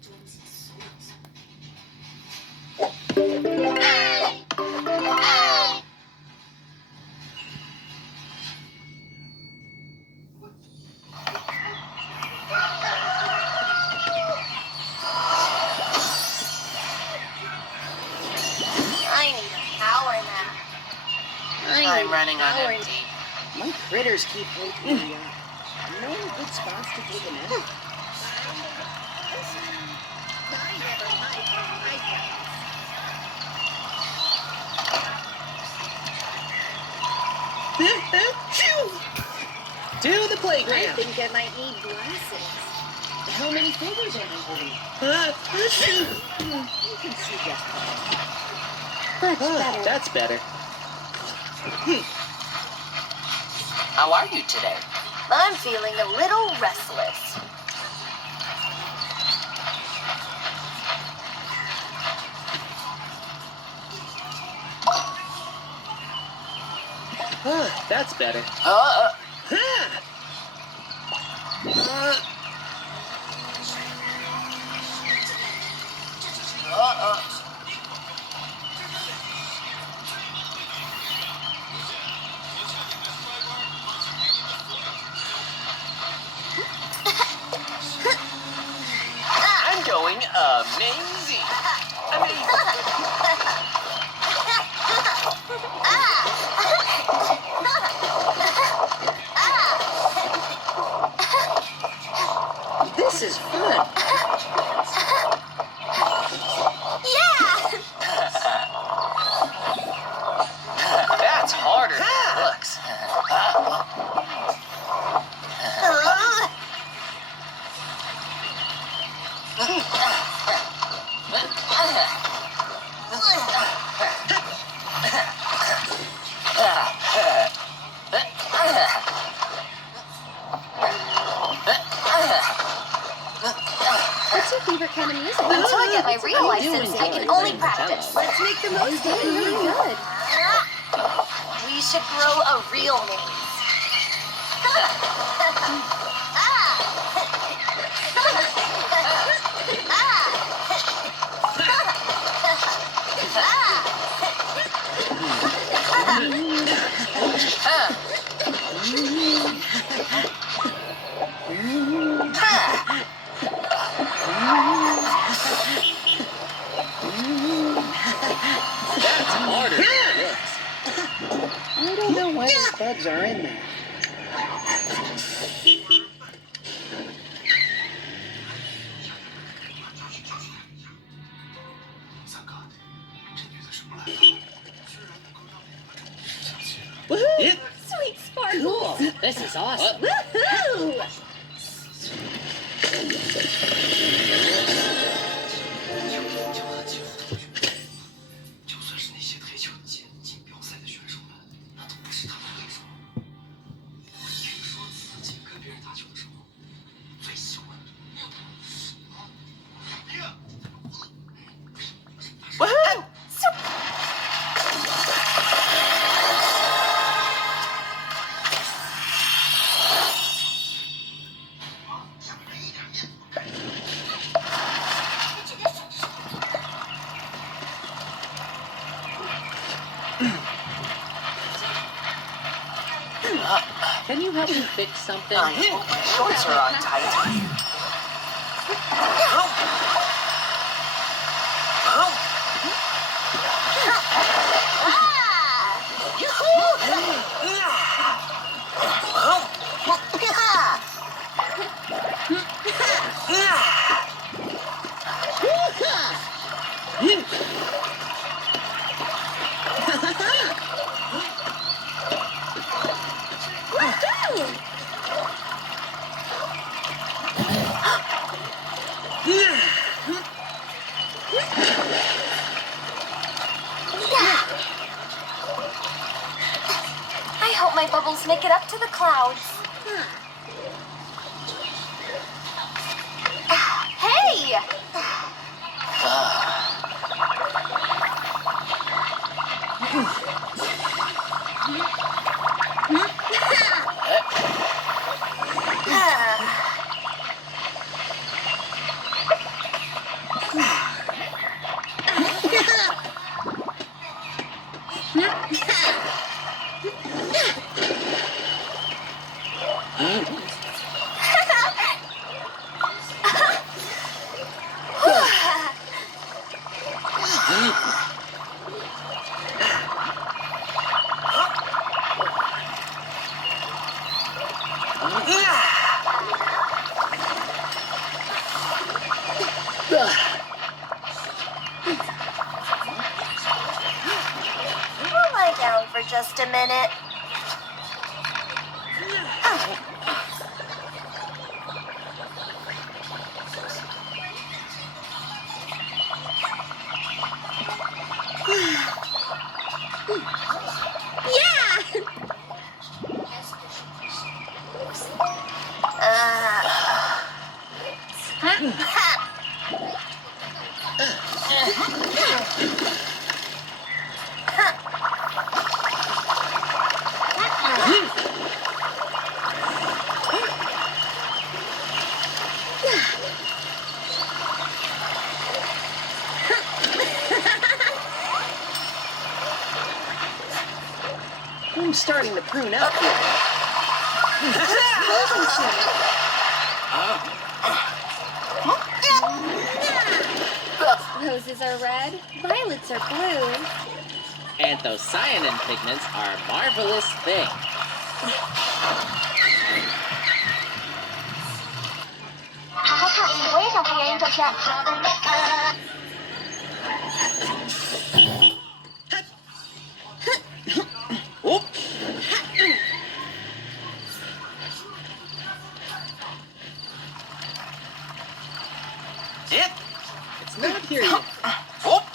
I need a power nap. I'm running on empty. My critters keep waking me up. No good spots to take a nap. To the I playground. think I might need glasses. How many fingers am I holding? You can see just fine. Much better. That's better. How are you today? I'm feeling a little restless. That's better. I'm going amazing. This is fun. Yeah! That's harder than it looks. What's your favorite kind of music? Until I get my real license, I can only practice. Let's make the most of it. Really good. We should grow a real maze. That's harder than it looks. I don't know why those bugs are in there. Woohoo! Sweet sparkles. Cool. This is awesome. Woohoo! Woohoo! Can you help me fix something? I hope my shorts are on tight. I hope my bubbles make it up to the clouds. Hey! We'll lie down for just a minute. Yeah! I'm starting to prune up here. Roses are red, violets are blue. Anthocyanin pigments are a marvelous thing. Oop. It? It's not here yet. Whoop.